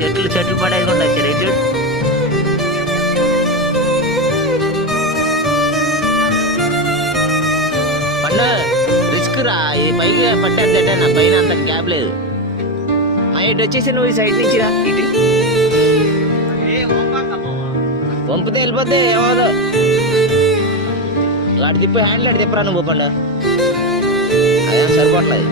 చెట్లు చెట్లు పడేయకుండా వచ్చారు చూడు. పండు రిస్క్ రా, ఈ పైకి పట్టేద్దంటే నా పైన అంత గ్యాప్ లేదు. మా ఇటు వచ్చేసి నువ్వు ఈ సైడ్ నుంచి రా, ఇటు వంపితే వెళ్ళిపోతే ఏమవుదో. అటు తిప్పి హ్యాండిల్ అటు తిప్పరా నువ్వు పండు, అదేం సరిపోట్లేదు.